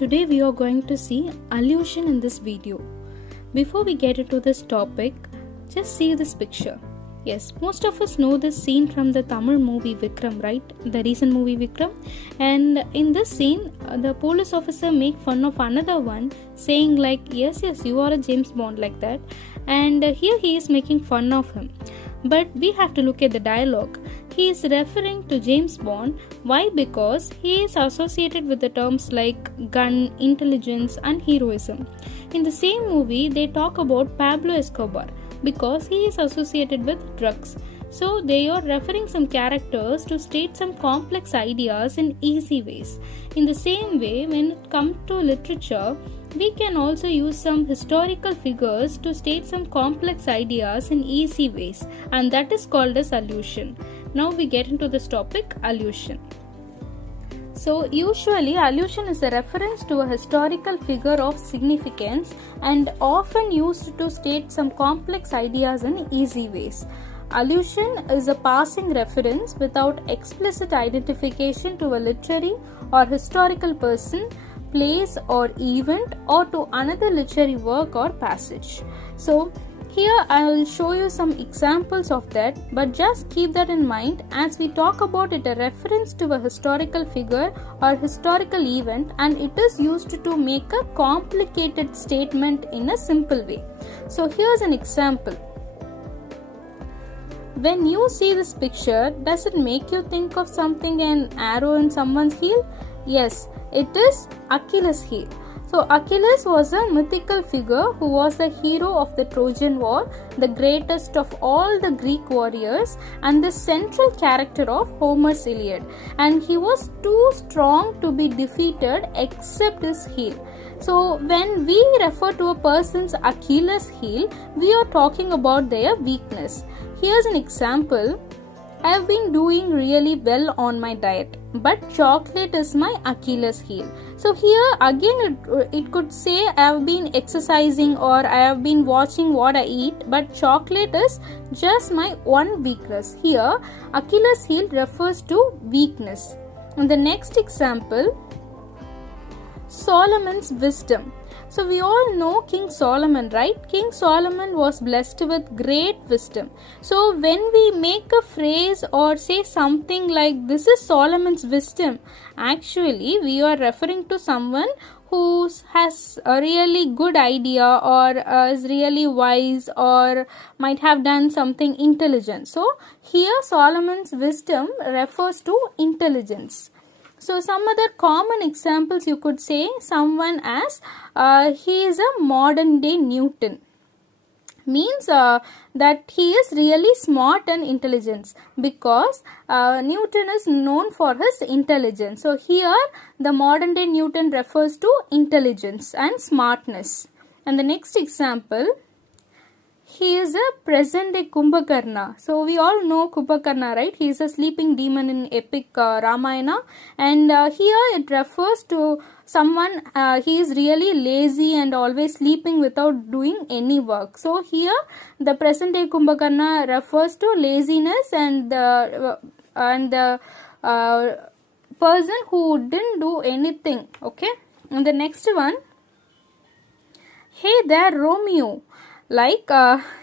today we are going to see allusion in this video. Before we get into this topic, just see this picture. Yes, most of us know this scene from the Tamil movie Vikram, right? The recent movie Vikram. And in this scene, the police officer make fun of another one, saying like, yes, you are a James Bond, like that. And here he is making fun of him. But we have to look at the dialogue. He is referring to James Bond. Why? Because he is associated with the terms like gun, intelligence and heroism. In the same movie, they talk about Pablo Escobar because he is associated with drugs. So they are referring some characters to state some complex ideas in easy ways. In the same way, when it comes to literature, we can also use some historical figures to state some complex ideas in easy ways, and that is called as allusion. Now we get into this topic, allusion. So usually allusion is a reference to a historical figure of significance and often used to state some complex ideas in easy ways. Allusion is a passing reference without explicit identification to a literary or historical person, place or event, or to another literary work or passage. So here I will show you some examples of that, but just keep that in mind as we talk about it, a reference to a historical figure or historical event, and it is used to make a complicated statement in a simple way. So here's an example. When you see this picture, does it make you think of something, an arrow in someone's heel? Yes, it is Achilles Heel. So Achilles was a mythical figure who was the hero of the Trojan War, the greatest of all the Greek warriors and the central character of Homer's Iliad. And he was too strong to be defeated except his heel. So when we refer to a person's Achilles heel, we are talking about their weakness. Here's an example. I have been doing really well on my diet, but chocolate is my Achilles heel. So here again it could say I have been exercising or I have been watching what I eat, but chocolate is just my one weakness. Here Achilles heel refers to weakness. And the next example, Solomon's wisdom. So we all know King Solomon, right? King Solomon was blessed with great wisdom. So when we make a phrase or say something like this is Solomon's wisdom, actually we are referring to someone who has a really good idea or is really wise or might have done something intelligent. So here Solomon's wisdom refers to intelligence. So some other common examples you could say someone as he is a modern day Newton. Means that he is really smart and intelligent because Newton is known for his intelligence. So here the modern day Newton refers to intelligence and smartness. And the next example, he is a present day Kumbhakarna. So we all know Kumbhakarna, right? He is a sleeping demon in epic Ramayana, and here it refers to someone he is really lazy and always sleeping without doing any work. So here the present day Kumbhakarna refers to laziness and the person who didn't do anything. Okay, and the next one, hey there Romeo. Like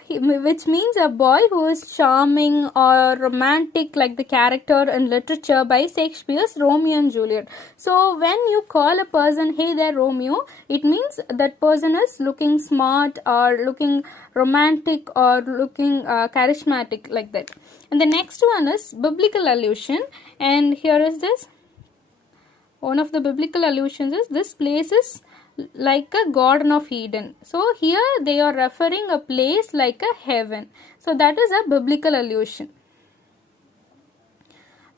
which means a boy who is charming or romantic, like the character in literature by Shakespeare's Romeo and Juliet. So when you call a person hey there Romeo, it means that person is looking smart or looking romantic or looking charismatic, like that. And the next one is biblical allusion, and here is this. One of the biblical allusions is this place is like a Garden of Eden. So here they are referring a place like a heaven. So that is a biblical allusion.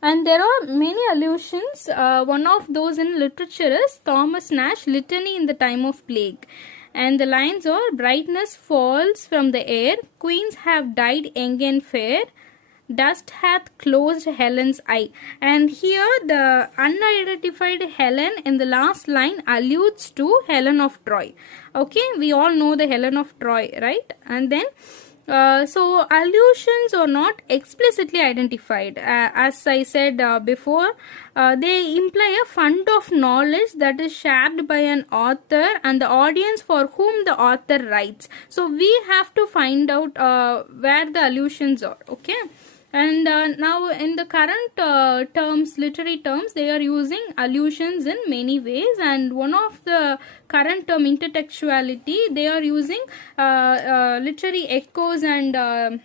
And there are many allusions. One of those in literature is Thomas Nash Litany in the Time of Plague. And the lines are, brightness falls from the air, queens have died young and fair, dust hath closed Helen's eye. And here the unidentified Helen in the last line alludes to Helen of Troy. Okay, we all know the Helen of Troy, right? And then So allusions are not explicitly identified. As I said before, they imply a fund of knowledge that is shared by an author and the audience for whom the author writes. So we have to find out where the allusions are. Okay. And now in the current terms, literary terms, they are using allusions in many ways, and one of the current term, intertextuality, they are using literary echoes and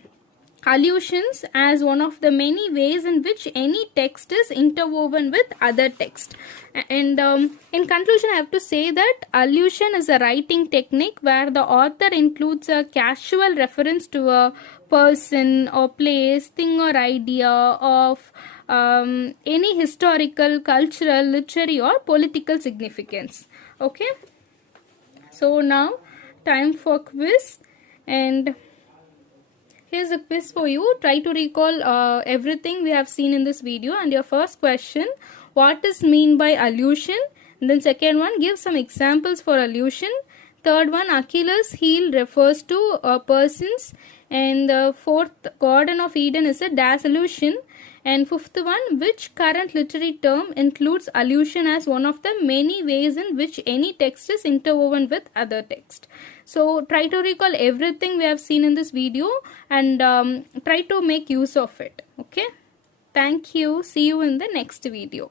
allusions as one of the many ways in which any text is interwoven with other text. And in conclusion, I have to say that allusion is a writing technique where the author includes a casual reference to a person or place, thing or idea of any historical, cultural, literary or political significance. Okay, so now time for quiz, and here's a quiz for you. Try to recall everything we have seen in this video. And your first question, what is mean by allusion? And then second one, give some examples for allusion. Third one, Achilles heel refers to persons. And the fourth, Garden of Eden is a dash allusion. And fifth one, which current literary term includes allusion as one of the many ways in which any text is interwoven with other text? So try to recall everything we have seen in this video and try to make use of it. Okay. Thank you. See you in the next video.